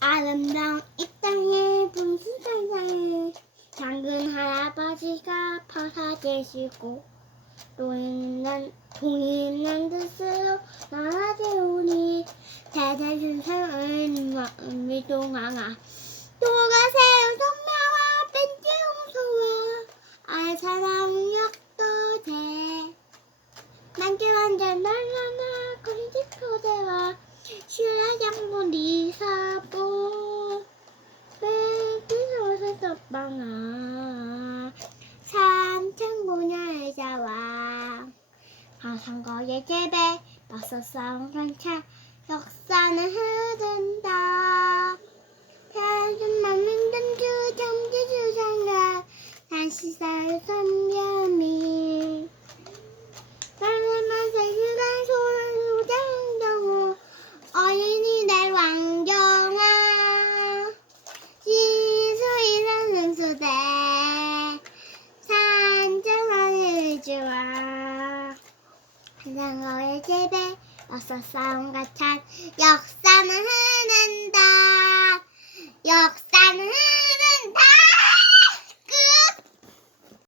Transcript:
아름다운 이 땅에 분수상상에 작은 할아버지가 퍼사 계시고 또 있는 동있는 뜻으로 나라재우니 대대신생은 마음이 동항아 또가세요 성명아 벤지 홍소와 아의 사랑 역도제 만지만져 날라나 거리집 표대와 신라 장군이 사보. 뺏기서 빵아 삼천고녀의 자와 하상거의 재배 싸운 관찰 역사는 흐른다. 태어난 만든주 정지주장가 산시살 선변미 그냥 너의 집에 역사 싸움과 찬 역사는 흐른다. 역사는 흐른다